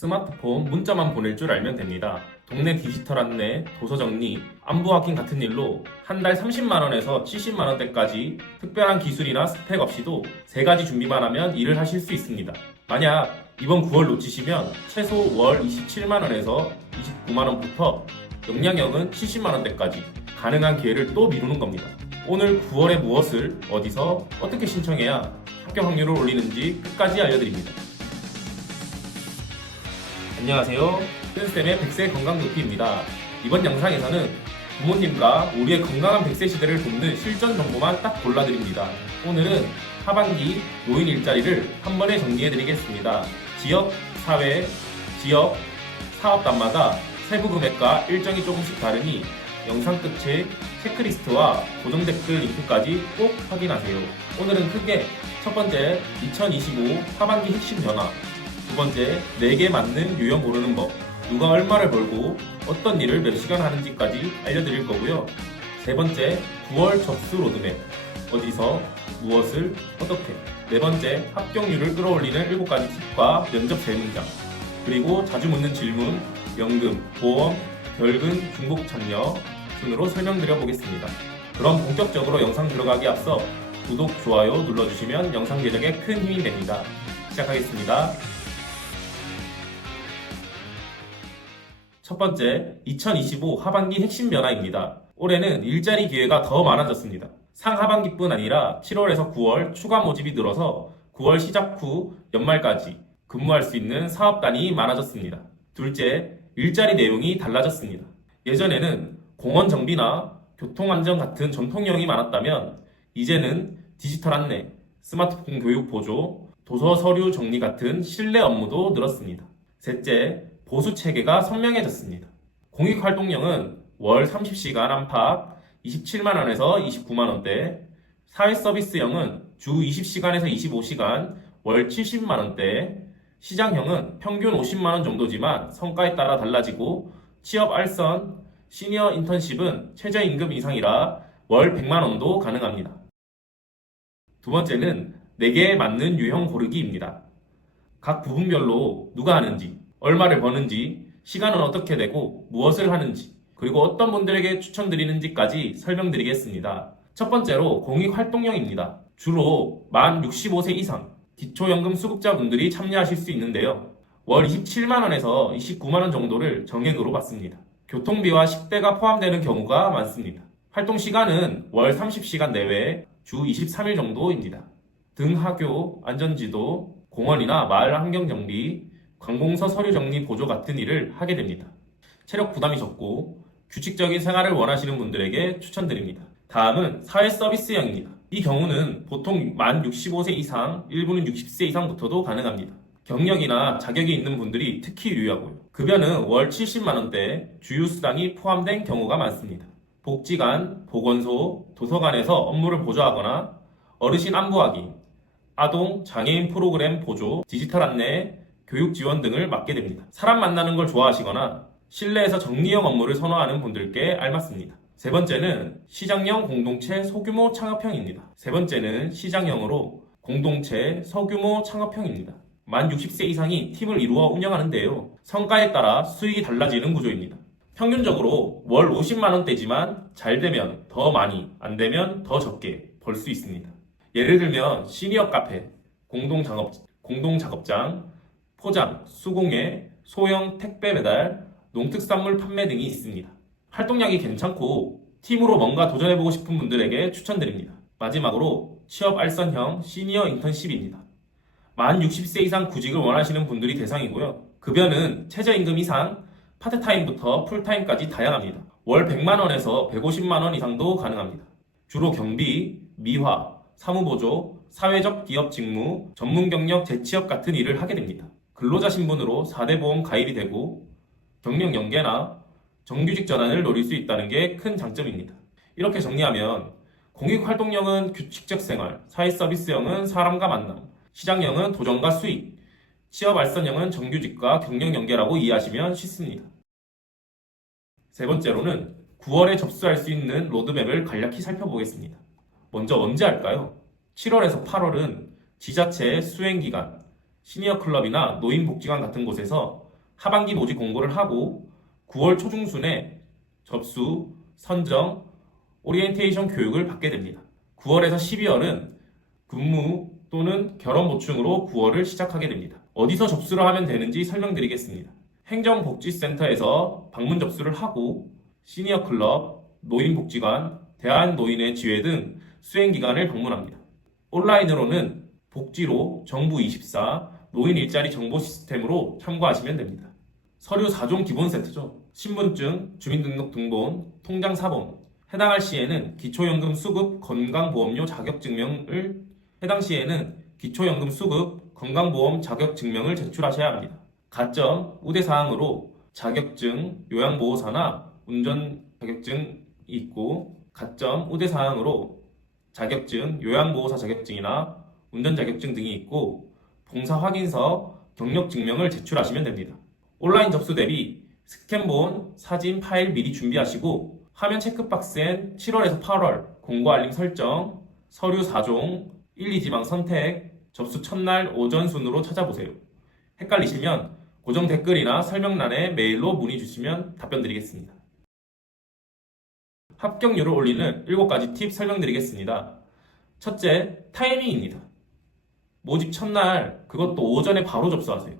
스마트폰 문자만 보낼 줄 알면 됩니다. 동네 디지털 안내, 도서 정리, 안부 확인 같은 일로 한 달 30만 원에서 70만 원대까지 특별한 기술이나 스펙 없이도 세 가지 준비만 하면 일을 하실 수 있습니다. 만약 이번 9월 놓치시면 최소 월 27만 원에서 29만 원부터 영량형은 70만 원대까지 가능한 기회를 또 미루는 겁니다. 오늘 9월에 무엇을 어디서 어떻게 신청해야 합격 확률을 올리는지 끝까지 알려드립니다. 안녕하세요. 뜬쌤의 100세 건강 높이입니다. 이번 영상에서는 부모님과 우리의 건강한 100세 시대를 돕는 실전 정보만 딱 골라드립니다. 오늘은 하반기 노인 일자리를 한 번에 정리해드리겠습니다. 지역, 사회, 지역, 사업단마다 세부 금액과 일정이 조금씩 다르니 영상 끝에 체크리스트와 고정 댓글 링크까지 꼭 확인하세요. 오늘은 크게 첫 번째 2025 하반기 핵심 변화, 두 번째, 내게 맞는 유형 고르는 법, 누가 얼마를 벌고 어떤 일을 몇 시간 하는지까지 알려드릴 거고요. 세 번째, 9월 접수 로드맵, 어디서, 무엇을, 어떻게. 네 번째, 합격률을 끌어올리는 7가지 팁과 면접 재문장, 그리고 자주 묻는 질문, 연금, 보험, 결근, 중복 참여 순으로 설명드려 보겠습니다. 그럼 본격적으로 영상 들어가기 앞서 구독, 좋아요 눌러주시면 영상 제작에 큰 힘이 됩니다. 시작하겠습니다. 첫 번째, 2025 하반기 핵심 변화입니다. 올해는 일자리 기회가 더 많아졌습니다. 상하반기뿐 아니라 7월에서 9월 추가 모집이 늘어서 9월 시작 후 연말까지 근무할 수 있는 사업단이 많아졌습니다. 둘째, 일자리 내용이 달라졌습니다. 예전에는 공원 정비나 교통안전 같은 전통형이 많았다면 이제는 디지털 안내, 스마트폰 교육 보조, 도서 서류 정리 같은 실내 업무도 늘었습니다. 셋째, 보수 체계가 선명해졌습니다. 공익활동령은 월 30시간 안팎 27만 원에서 29만 원대, 사회서비스형은 주 20시간에서 25시간 월 70만 원대, 시장형은 평균 50만 원 정도지만 성과에 따라 달라지고 취업 알선, 시니어 인턴십은 최저임금 이상이라 월 100만 원도 가능합니다. 두 번째는 내게 맞는 유형 고르기입니다. 각 부분별로 누가 하는지, 얼마를 버는지, 시간은 어떻게 되고 무엇을 하는지, 그리고 어떤 분들에게 추천드리는지까지 설명드리겠습니다. 첫 번째로 공익활동형입니다. 주로 만 65세 이상 기초연금 수급자분들이 참여하실 수 있는데요. 월 27만 원에서 29만 원 정도를 정액으로 받습니다. 교통비와 식대가 포함되는 경우가 많습니다. 활동 시간은 월 30시간 내외 주 23일 정도입니다. 등하교, 안전지도, 공원이나 마을 환경정비, 관공서 서류 정리 보조 같은 일을 하게 됩니다. 체력 부담이 적고 규칙적인 생활을 원하시는 분들에게 추천드립니다. 다음은 사회서비스형입니다. 이 경우는 보통 만 65세 이상, 일부는 60세 이상부터도 가능합니다. 경력이나 자격이 있는 분들이 특히 유의하고요. 급여는 월 70만 원대, 주유수당이 포함된 경우가 많습니다. 복지관, 보건소, 도서관에서 업무를 보조하거나 어르신 안부 확인, 아동, 장애인 프로그램 보조, 디지털 안내, 교육 지원 등을 맡게 됩니다. 사람 만나는 걸 좋아하시거나 실내에서 정리형 업무를 선호하는 분들께 알맞습니다. 세 번째는 시장형 공동체 소규모 창업형입니다. 세 번째는 시장형으로 공동체 소규모 창업형입니다. 만 60세 이상이 팀을 이루어 운영하는데요. 성과에 따라 수익이 달라지는 구조입니다. 평균적으로 월 50만 원대지만 잘 되면 더 많이, 안 되면 더 적게 벌 수 있습니다. 예를 들면 시니어 카페, 공동작업장, 포장, 수공예, 소형 택배 배달, 농특산물 판매 등이 있습니다. 활동량이 괜찮고 팀으로 뭔가 도전해보고 싶은 분들에게 추천드립니다. 마지막으로 취업 알선형 시니어 인턴십입니다. 만 60세 이상 구직을 원하시는 분들이 대상이고요. 급여는 최저임금 이상, 파트타임부터 풀타임까지 다양합니다. 월 100만 원에서 150만 원 이상도 가능합니다. 주로 경비, 미화, 사무보조, 사회적 기업 직무, 전문 경력 재취업 같은 일을 하게 됩니다. 근로자 신분으로 4대 보험 가입이 되고 경력 연계나 정규직 전환을 노릴 수 있다는 게 큰 장점입니다. 이렇게 정리하면 공익활동형은 규칙적 생활, 사회서비스형은 사람과 만남, 시장형은 도전과 수익, 취업 알선형은 정규직과 경력 연계라고 이해하시면 쉽습니다. 세 번째로는 9월에 접수할 수 있는 로드맵을 간략히 살펴보겠습니다. 먼저 언제 할까요? 7월에서 8월은 지자체의 수행기간, 시니어 클럽이나 노인복지관 같은 곳에서 하반기 모집 공고를 하고 9월 초중순에 접수, 선정, 오리엔테이션 교육을 받게 됩니다. 9월에서 12월은 근무 또는 결혼 보충으로 9월을 시작하게 됩니다. 어디서 접수를 하면 되는지 설명드리겠습니다. 행정복지센터에서 방문 접수를 하고 시니어 클럽, 노인복지관, 대한노인의 지회 등 수행기관을 방문합니다. 온라인으로는 복지로 정부24 노인 일자리 정보 시스템으로 참고하시면 됩니다. 서류 4종 기본 세트죠. 신분증, 주민등록등본, 통장 사본. 해당할 시에는 기초연금 수급 건강보험료 자격증명을 해당 시에는 기초연금 수급 건강보험 자격증명을 제출하셔야 합니다. 가점, 우대사항으로 자격증, 요양보호사나 운전 자격증이 있고 가점, 우대사항으로 자격증, 요양보호사 자격증이나 운전 자격증 등이 있고 봉사 확인서, 경력 증명을 제출하시면 됩니다. 온라인 접수 대비 스캔본, 사진, 파일 미리 준비하시고 화면 체크박스엔 7월에서 8월 공고 알림 설정, 서류 4종, 1, 2지방 선택, 접수 첫날 오전 순으로 찾아보세요. 헷갈리시면 고정 댓글이나 설명란에 메일로 문의 주시면 답변 드리겠습니다. 합격률을 올리는 7가지 팁 설명드리겠습니다. 첫째, 타이밍입니다. 모집 첫날 그것도 오전에 바로 접수하세요.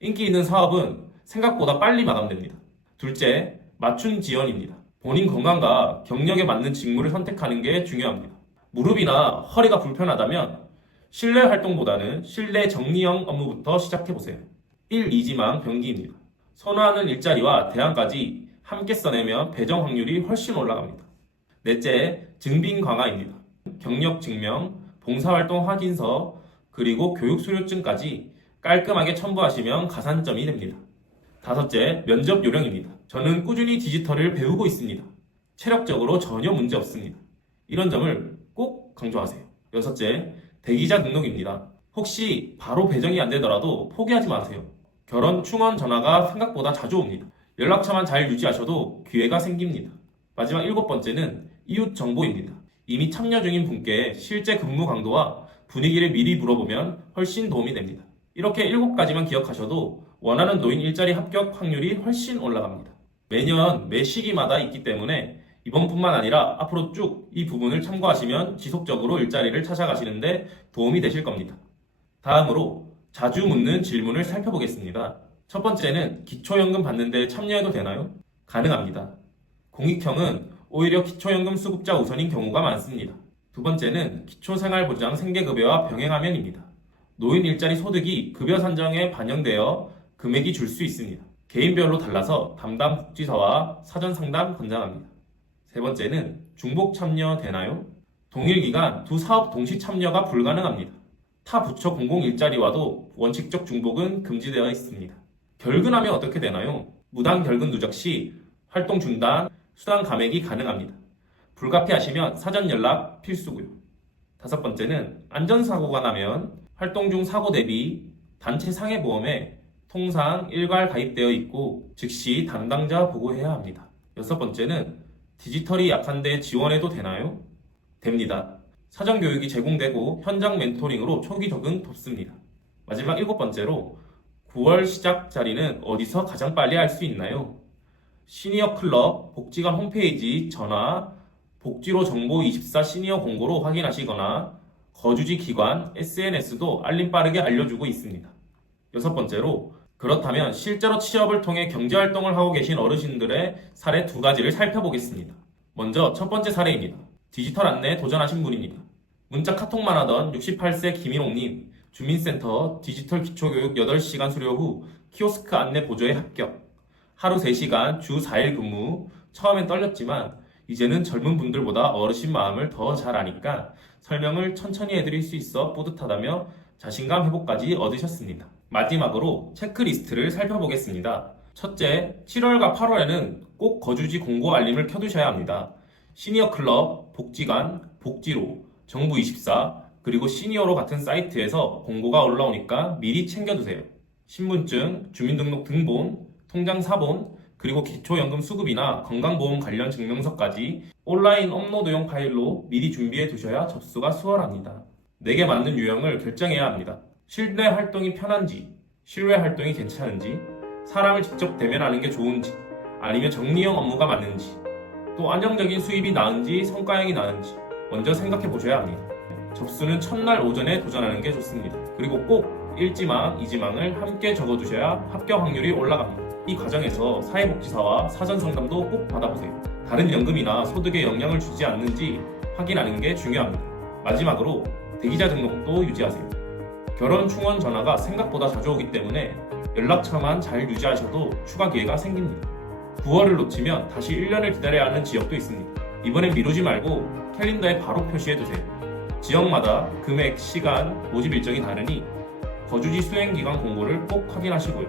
인기 있는 사업은 생각보다 빨리 마감됩니다. 둘째, 맞춤 지원입니다. 본인 건강과 경력에 맞는 직무를 선택하는 게 중요합니다. 무릎이나 허리가 불편하다면 실내 활동보다는 실내 정리형 업무부터 시작해보세요. 1, 2지망 병기입니다. 선호하는 일자리와 대안까지 함께 써내면 배정 확률이 훨씬 올라갑니다. 넷째, 증빙 강화입니다. 경력 증명, 봉사활동 확인서, 그리고 교육 수료증까지 깔끔하게 첨부하시면 가산점이 됩니다. 다섯째, 면접 요령입니다. 저는 꾸준히 디지털을 배우고 있습니다. 체력적으로 전혀 문제 없습니다. 이런 점을 꼭 강조하세요. 여섯째, 대기자 등록입니다. 혹시 바로 배정이 안 되더라도 포기하지 마세요. 결혼 충원 전화가 생각보다 자주 옵니다. 연락처만 잘 유지하셔도 기회가 생깁니다. 마지막 7번째는 이웃 정보입니다. 이미 참여 중인 분께 실제 근무 강도와 분위기를 미리 물어보면 훨씬 도움이 됩니다. 이렇게 7가지만 기억하셔도 원하는 노인 일자리 합격 확률이 훨씬 올라갑니다. 매년 매 시기마다 있기 때문에 이번뿐만 아니라 앞으로 쭉 이 부분을 참고하시면 지속적으로 일자리를 찾아가시는데 도움이 되실 겁니다. 다음으로 자주 묻는 질문을 살펴보겠습니다. 첫 번째는 기초연금 받는데 참여해도 되나요? 가능합니다. 공익형은 오히려 기초연금 수급자 우선인 경우가 많습니다. 두 번째는 기초생활보장 생계급여와 병행하면입니다. 노인 일자리 소득이 급여 산정에 반영되어 금액이 줄 수 있습니다. 개인별로 달라서 담당 복지사와 사전 상담 권장합니다. 세 번째는 중복 참여 되나요? 동일 기간 두 사업 동시 참여가 불가능합니다. 타 부처 공공 일자리와도 원칙적 중복은 금지되어 있습니다. 결근하면 어떻게 되나요? 무단 결근 누적 시 활동 중단, 수당 감액이 가능합니다. 불가피하시면 사전 연락 필수고요. 다섯 번째는 안전사고가 나면 활동 중 사고 대비 단체 상해보험에 통상 일괄 가입되어 있고 즉시 담당자 보고해야 합니다. 여섯 번째는 디지털이 약한데 지원해도 되나요? 됩니다. 사전 교육이 제공되고 현장 멘토링으로 초기 적응 돕습니다. 마지막 7번째로 9월 시작 자리는 어디서 가장 빨리 할 수 있나요? 시니어 클럽 복지관 홈페이지 전화 복지로 정보 24 시니어 공고로 확인하시거나 거주지 기관 SNS도 알림 빠르게 알려주고 있습니다. 여섯 번째로 그렇다면 실제로 취업을 통해 경제활동을 하고 계신 어르신들의 사례 2가지를 살펴보겠습니다. 먼저 첫 번째 사례입니다. 디지털 안내에 도전하신 분입니다. 문자 카톡만 하던 68세 김인옥님, 주민센터 디지털 기초교육 8시간 수료 후 키오스크 안내 보조에 합격. 하루 3시간 주 4일 근무. 처음엔 떨렸지만 이제는 젊은 분들보다 어르신 마음을 더 잘 아니까 설명을 천천히 해드릴 수 있어 뿌듯하다며 자신감 회복까지 얻으셨습니다. 마지막으로 체크리스트를 살펴보겠습니다. 첫째, 7월과 8월에는 꼭 거주지 공고 알림을 켜두셔야 합니다. 시니어 클럽, 복지관, 복지로, 정부24, 그리고 시니어로 같은 사이트에서 공고가 올라오니까 미리 챙겨두세요. 신분증, 주민등록등본, 통장 사본, 그리고 기초연금 수급이나 건강보험 관련 증명서까지 온라인 업로드용 파일로 미리 준비해 두셔야 접수가 수월합니다. 내게 맞는 유형을 결정해야 합니다. 실내 활동이 편한지, 실외 활동이 괜찮은지, 사람을 직접 대면하는 게 좋은지, 아니면 정리형 업무가 맞는지, 또 안정적인 수입이 나은지 성과형이 나은지 먼저 생각해 보셔야 합니다. 접수는 첫날 오전에 도전하는 게 좋습니다. 그리고 꼭 1지망, 2지망을 함께 적어두셔야 합격 확률이 올라갑니다. 이 과정에서 사회복지사와 사전상담도 꼭 받아보세요. 다른 연금이나 소득에 영향을 주지 않는지 확인하는 게 중요합니다. 마지막으로 대기자 등록도 유지하세요. 결혼 충원 전화가 생각보다 자주 오기 때문에 연락처만 잘 유지하셔도 추가 기회가 생깁니다. 9월을 놓치면 다시 1년을 기다려야 하는 지역도 있습니다. 이번엔 미루지 말고 캘린더에 바로 표시해두세요. 지역마다 금액, 시간, 모집 일정이 다르니 거주지 수행기간 공고를 꼭 확인하시고요.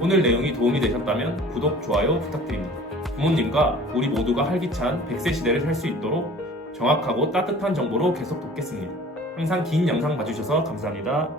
오늘 내용이 도움이 되셨다면 구독, 좋아요 부탁드립니다. 부모님과 우리 모두가 활기찬 100세 시대를 살 수 있도록 정확하고 따뜻한 정보로 계속 돕겠습니다. 항상 긴 영상 봐주셔서 감사합니다.